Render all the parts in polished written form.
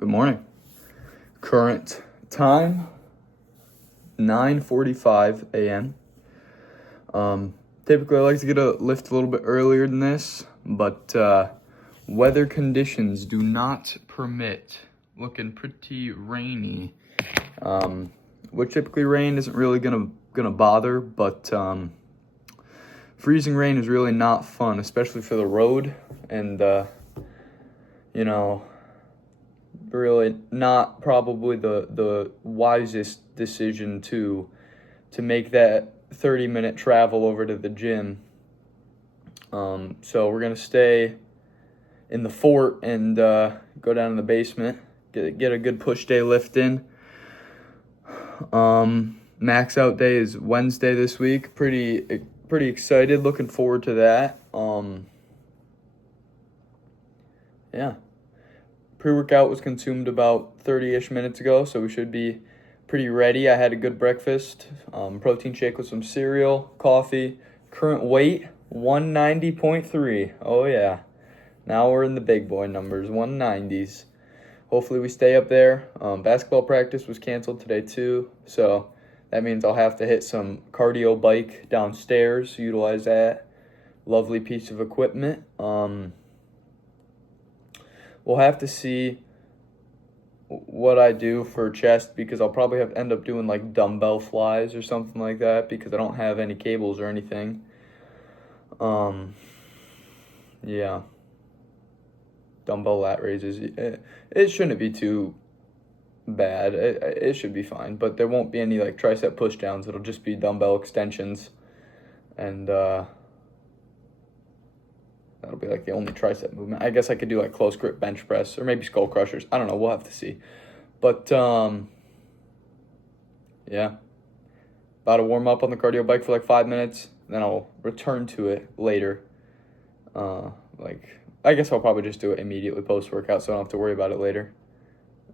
Good morning. Current time, 9:45 a.m. Typically I like to get a lift a little bit earlier than this, but weather conditions do not permit. Looking pretty rainy. Which typically rain isn't really gonna bother, but freezing rain is really not fun, especially for the road, and really not probably the wisest decision to make that 30-minute travel over to the gym. So we're gonna stay in the fort and go down in the basement, get a good push day lift in. Max out day is Wednesday this week. Pretty excited, looking forward to that. Yeah. Pre-workout was consumed about 30-ish minutes ago, so we should be pretty ready. I had a good breakfast, protein shake with some cereal, coffee. Current weight, 190.3. Oh yeah. Now we're in the big boy numbers, 190s. Hopefully we stay up there. Basketball practice was canceled today too, so that means I'll have to hit some cardio bike downstairs, utilize that lovely piece of equipment. We'll have to see what I do for chest, because I'll probably end up doing like dumbbell flies or something like that, because I don't have any cables or anything. Yeah. Dumbbell lat raises. It shouldn't be too bad. It should be fine, but there won't be any like tricep push downs. It'll just be dumbbell extensions, and that'll be like the only tricep movement. I guess I could do like close grip bench press or maybe skull crushers. I don't know. We'll have to see. But yeah, about to warm up on the cardio bike for like 5 minutes. Then I'll return to it later. I guess I'll probably just do it immediately post workout, so I don't have to worry about it later.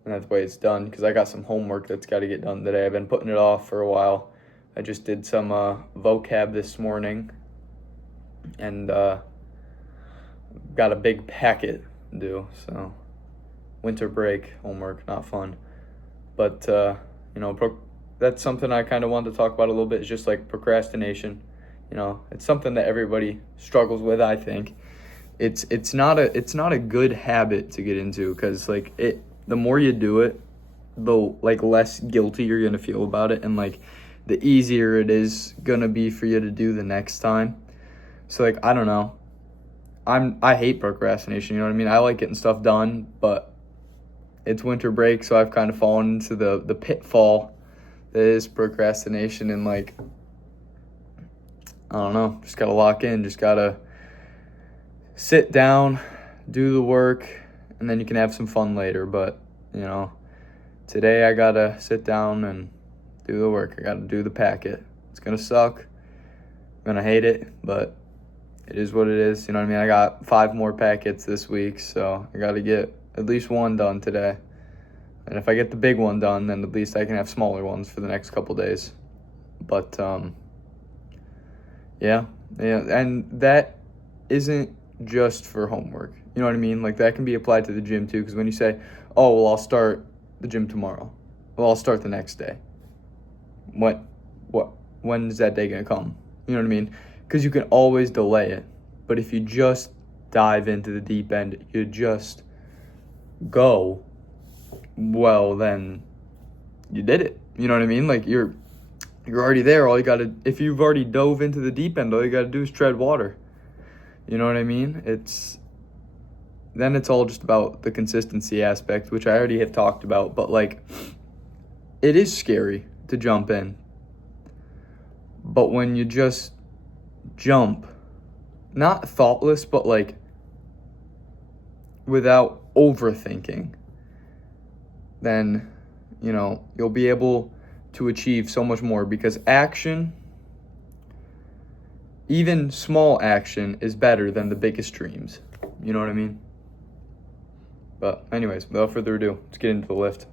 And that's the way it's done, because I got some homework that's got to get done today. I've been putting it off for a while. I just did some vocab this morning, and got a big packet to do. So winter break homework, not fun. But that's something I kind of wanted to talk about a little bit, is just like procrastination. It's something that everybody struggles with, I think. It's not a good habit to get into, because the more you do it, the less guilty you're gonna feel about it, and the easier it is gonna be for you to do the next time. So I don't know. I hate procrastination, you know what I mean? I like getting stuff done, but it's winter break, so I've kind of fallen into the pitfall that is procrastination, and I don't know, just gotta lock in, just gotta sit down, do the work, and then you can have some fun later. But today I gotta sit down and do the work. I gotta do the packet. It's gonna suck, I'm gonna hate it, but it is what it is. You know what I mean? I got 5 more packets this week, so I gotta get at least one done today. And if I get the big one done, then at least I can have smaller ones for the next couple days. But yeah, and that isn't just for homework. You know what I mean? That can be applied to the gym too, because when you say, oh, well, I'll start the gym tomorrow. Well, I'll start the next day. When is that day going to come? You know what I mean? Because you can always delay it. But if you just dive into the deep end, you just go, well, then you did it. You know what I mean? You're already there. If you've already dove into the deep end, all you got to do is tread water. You know what I mean? Then it's all just about the consistency aspect, which I already have talked about, but it is scary to jump in. But when you just jump, not thoughtless, but without overthinking, then, you'll be able to achieve so much more, because action, even small action, is better than the biggest dreams. You know what I mean? But anyways, without further ado, let's get into the lift.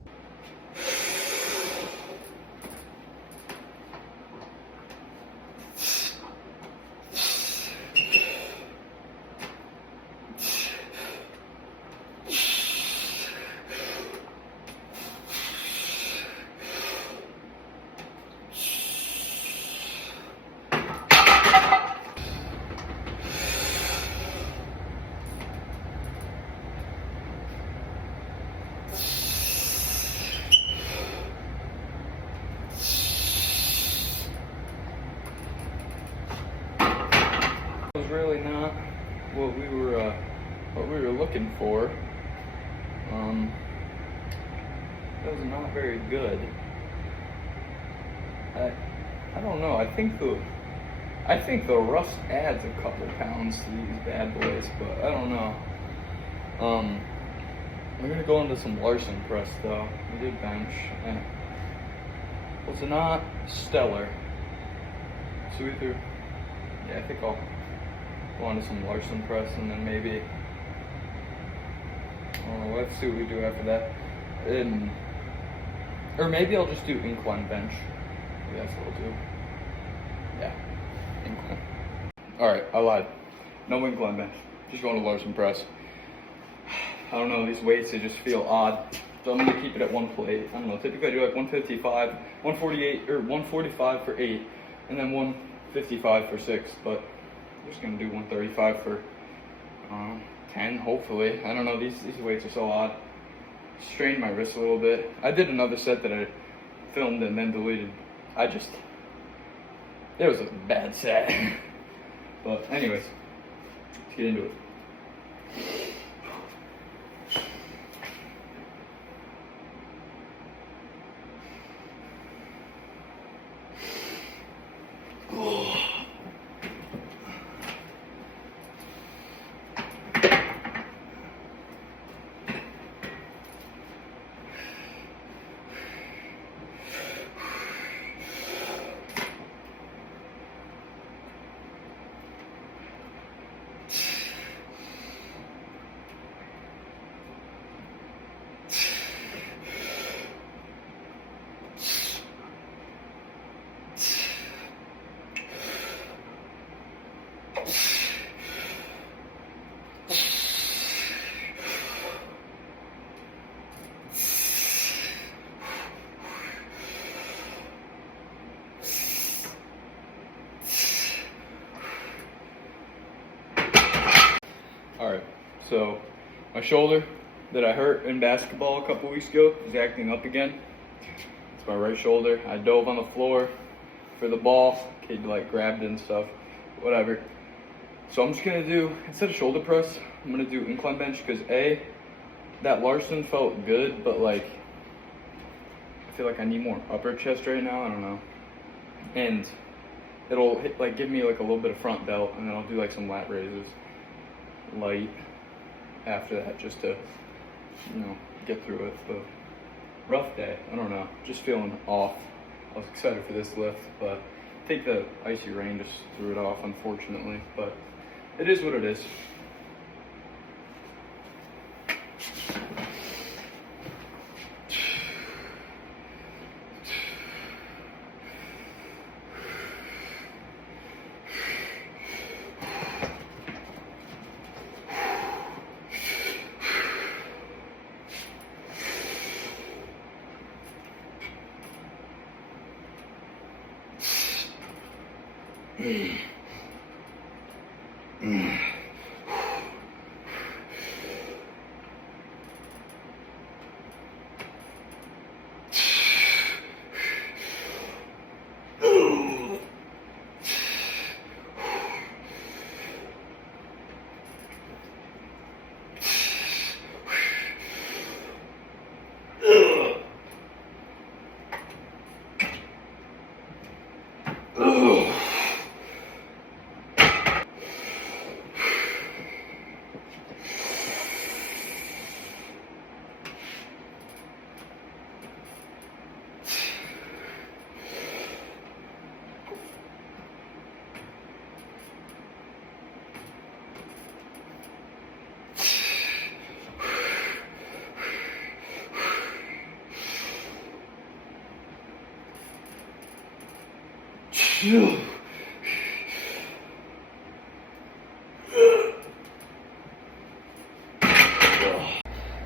what we were looking for. That was not very good. I don't know. I think the rust adds a couple pounds to these bad boys, but I don't know. We're gonna go into some Larson press though. We did bench. It was not stellar. So I think I'll go on to some Larson press and then maybe, let's see what we do after that. Or maybe I'll just do incline bench. Maybe that's what we'll do. Yeah, incline. Alright, I lied. No incline bench. Just going to Larson press. I don't know, these weights, they just feel odd. So I'm gonna keep it at one plate. I don't know, typically I do like 155, 148, or 145 for 8, and then 155 for 6, but I'm just gonna do 135 for 10, hopefully. I don't know, these weights are so odd. Strained my wrist a little bit. I did another set that I filmed and then deleted. It was a bad set. But anyways, let's get into it. Alright, so my shoulder that I hurt in basketball a couple weeks ago is acting up again. It's my right shoulder. I dove on the floor for the ball. Kid like grabbed it and stuff, whatever. So I'm just gonna do, instead of shoulder press, I'm gonna do incline bench because that Larson felt good, but like, I feel like I need more upper chest right now, I don't know. And it'll give me like a little bit of front delt, and then I'll do like some lat raises. Light after that, just to get through it. But rough day, I don't know, just feeling off. I was excited for this lift, but I think the icy rain just threw it off, unfortunately, but it is what it is.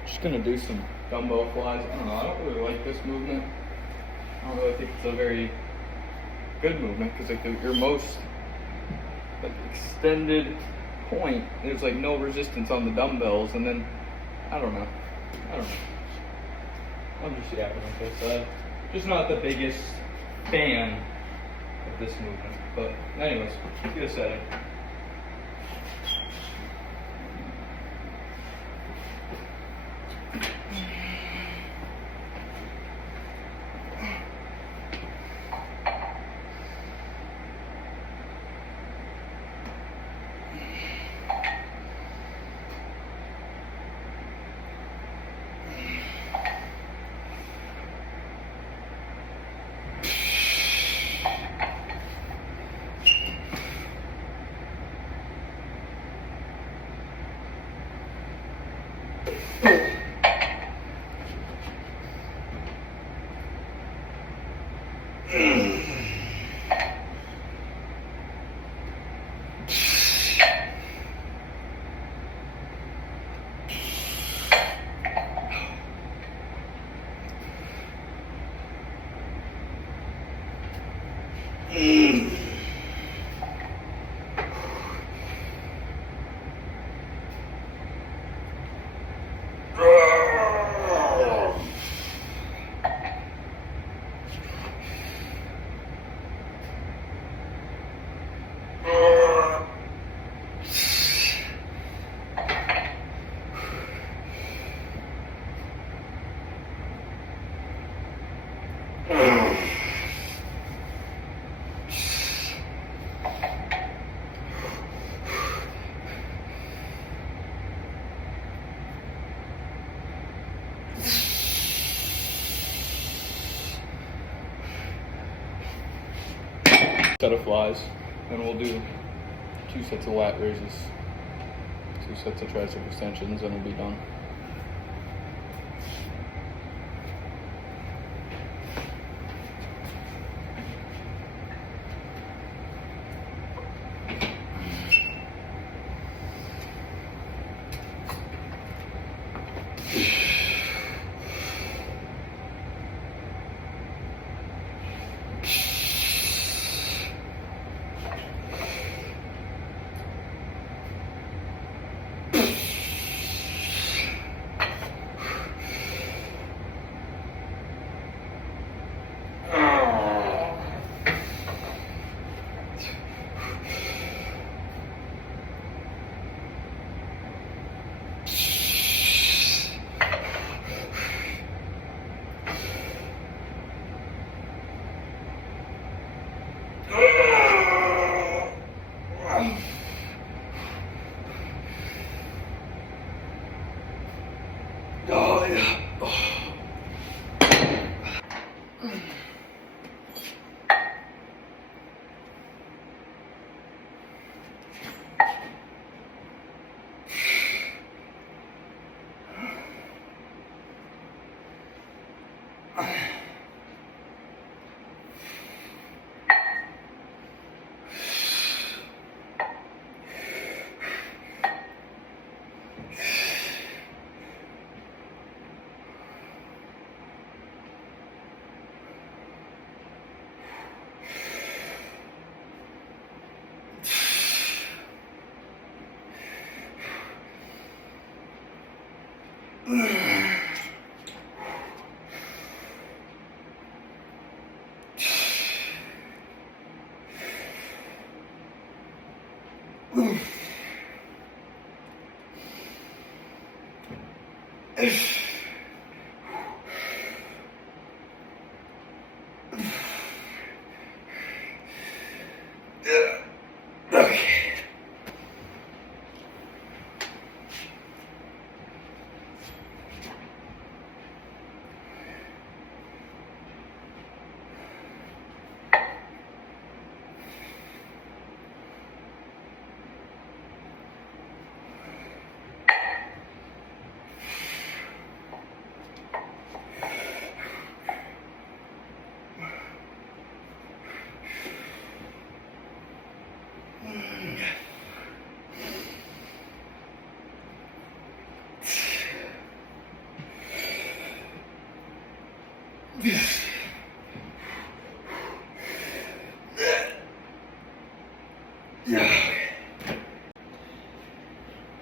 Just gonna do some dumbbell flies. I don't know, I don't really like this movement. I don't really think it's a very good movement because like your most extended point, there's like no resistance on the dumbbells, and then I don't know. I'm just yapping on this side. Just not the biggest fan of this movement. But anyways, let's get a setting. Set of flies, then we'll do 2 sets of lat raises, 2 sets of tricep extensions, and we'll be done.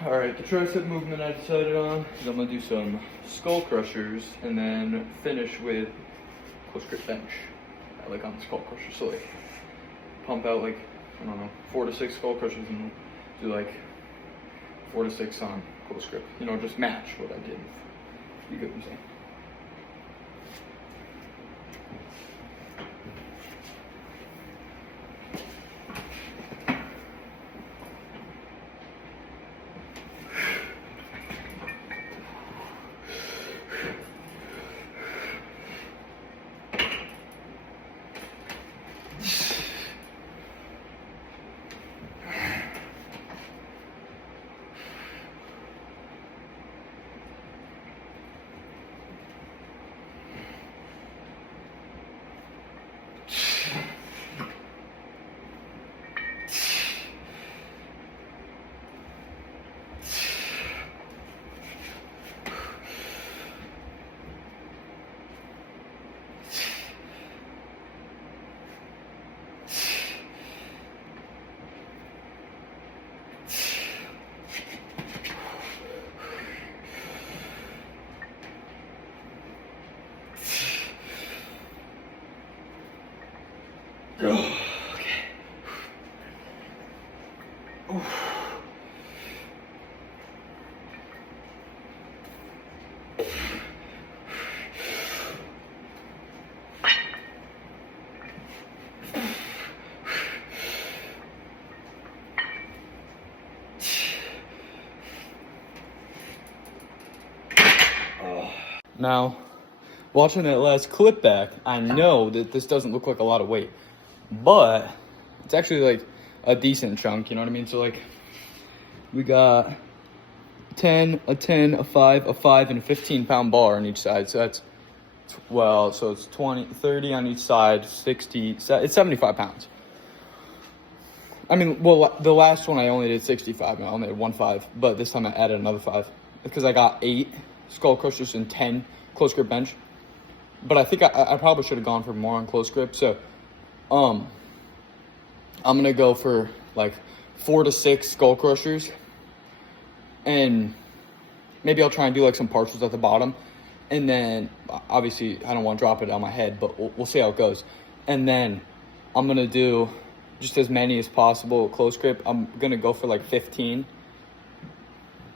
Alright, the tricep movement I decided on is I'm going to do some skull crushers and then finish with close grip bench. Like on the skull crusher. So like pump out like, I don't know, 4 to 6 skull crushers and do like 4 to 6 on close grip. You know, just match what I did. You get what I'm saying? Okay. Now, watching that last clip back, I know that this doesn't look like a lot of weight, but it's actually like a decent chunk, you know what I mean? So like, we got 10, a 10, a 5, a 5, and a 15-pound bar on each side. So that's, well, so it's 20, 30 on each side, 60, it's 75 pounds. I mean, well, the last one I only did 65, I only did 1 5, but this time I added another 5 because I got 8 skull crushers and 10 close grip bench. But I think I probably should have gone for more on close grip. So, I'm gonna go for like 4 to 6 skull crushers, and maybe I'll try and do like some partials at the bottom, and then obviously I don't want to drop it on my head, but we'll see how it goes. And then I'm gonna do just as many as possible close grip. I'm gonna go for like 15.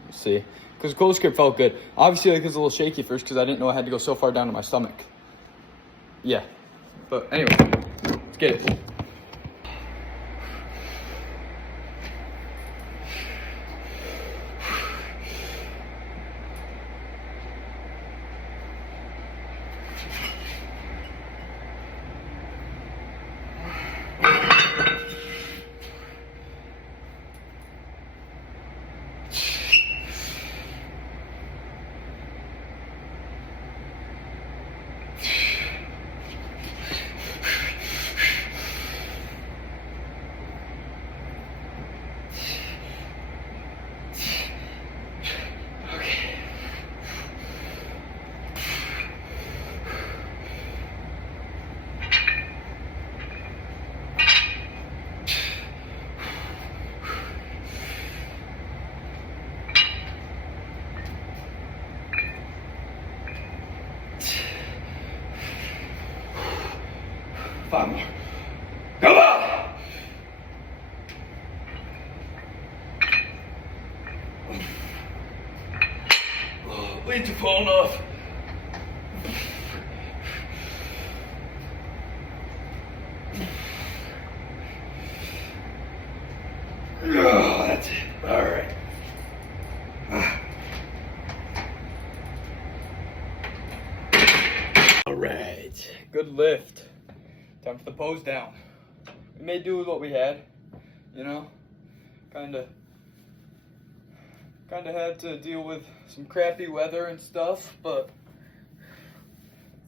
We'll see. Because close grip felt good. Obviously, like, it was a little shaky first because I didn't know I had to go so far down to my stomach. Yeah. But anyway, let's get it. Five more. Come on! Oh, leads are falling off. Oh, that's it. All right. All right. Good lift. Time for the pose down. We made do with what we had, you know. Kinda had to deal with some crappy weather and stuff, but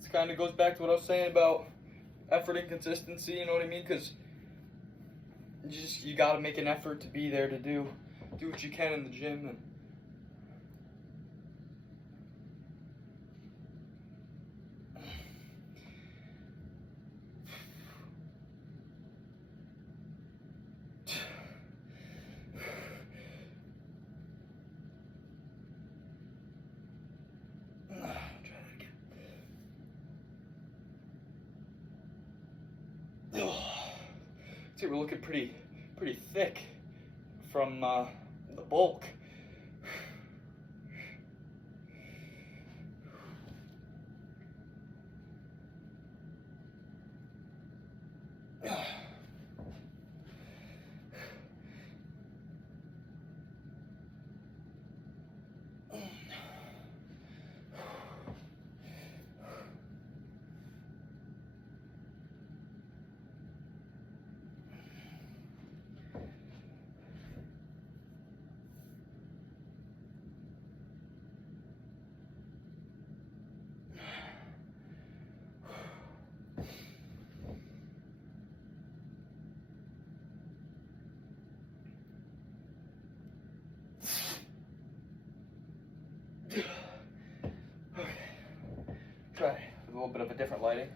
it kind of goes back to what I was saying about effort and consistency. You know what I mean? Because you got to make an effort to be there to do what you can in the gym. And see, we're looking pretty thick from the bulk. Okay. Try with a little bit of a different lighting.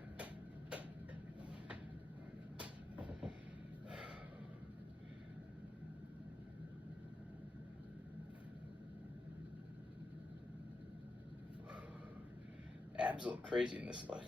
Abs look crazy in this lighting.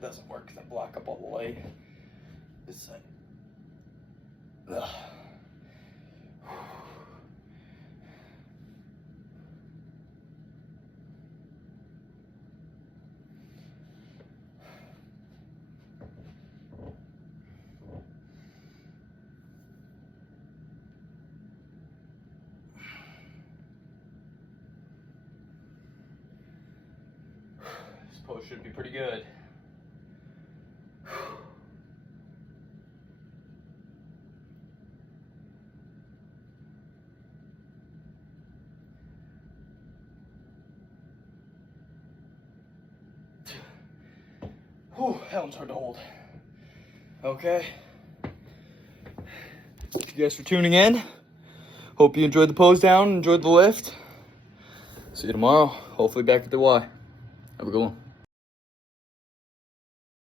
that doesn't work because I block up all the light. This side. Ugh. This pose should be pretty good. Whew, that one's hard to hold. Okay. Thank you guys for tuning in. Hope you enjoyed the pose down, enjoyed the lift. See you tomorrow. Hopefully back at the Y. Have a good one.